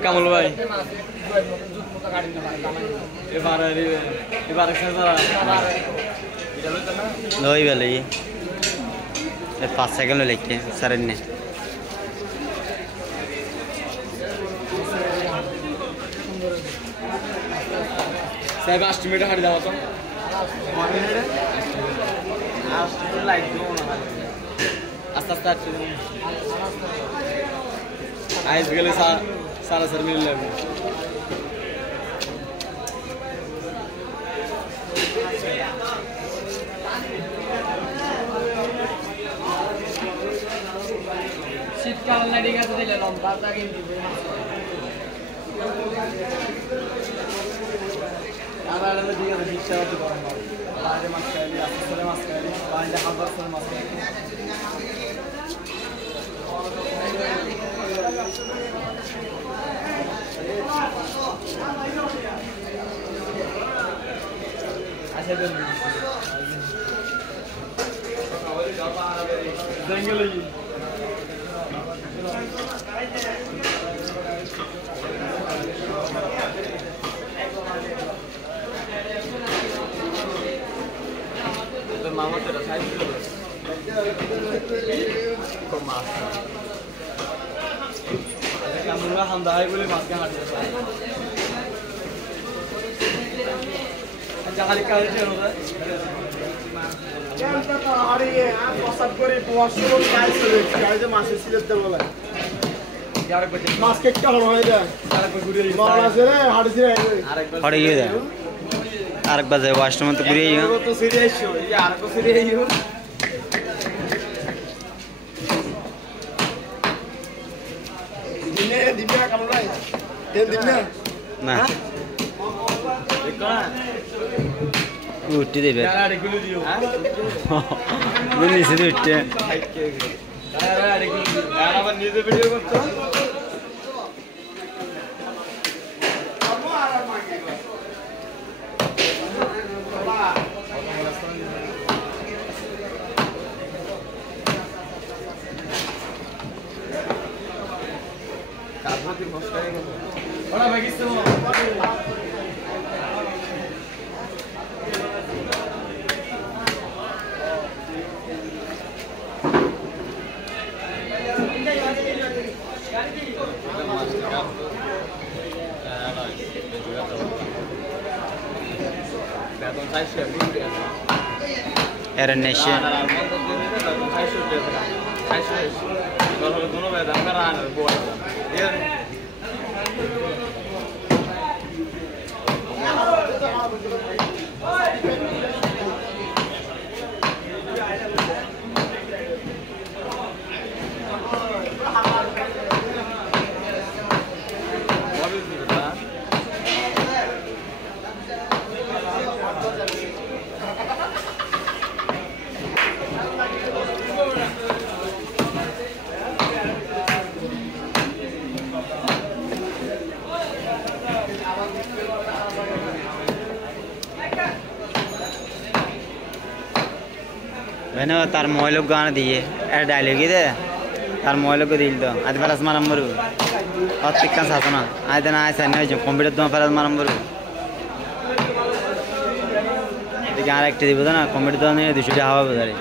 কামল ভাই এবারে লই বেলে 5 সেকেন্ড লেখকে সারেন্নে সাহেব 8 মিনিট হাঁটি দাও তো আস্তে আস্তে আইস গেলে সারা সার মিল লাগবে শীতকাল না ঠিক আছে দিলে লম্বা তাকে দিবে আবার আমরা দিয়ে দেব শিক্ষা করতে পারবো বাইরে মাছ খাইলি আসলে মাছ খাইলি বাইরে হাজার করে মাছ খাইলি আচ্ছা দেন জঙ্গলে মামা তেরা সাইজ কম মাছ আমরা হামদা হয় বলে মাছকে হাঁটতে পারি জাহালি কাজ ছিল না কেনটা তো হারিয়ে আর প্রসাদ করে বসলো গাইছে গাইছে মাছের সিলেট দেব বলে মাছ কেটে হলো হয়ে যায় আরেকবার ঘুরে মাছ আছে রে হাড়িছে হড়িয়ে দে আরেকবার যাই ওয়াশরুমে তো ঘুরিয়ে তো সিরিয়াস হই আর কো সিরিয়াস হই দিনে দিবে কেমন ভাই দিন না না উঠতে দেবে আরেকগুলো দিও নিচে দিয়ে উঠতে আরেকগুলো আর আবার নিজে ভিডিও করতে কাজটি মস্কাই গেল ওরা ভাগিছে Era nation. मैंने तार मोबाइल को गाना दिए ऐड डायलॉग ही दे तार मोबाइल को दिल दो आज पर आसमान नंबर और टिक्का सासना आज दिन आज सन्ने जो कंप्यूटर दो पर आसमान नंबर ये गाना एक्टिव होता ना कंप्यूटर दो नहीं दूसरी हवा बता रही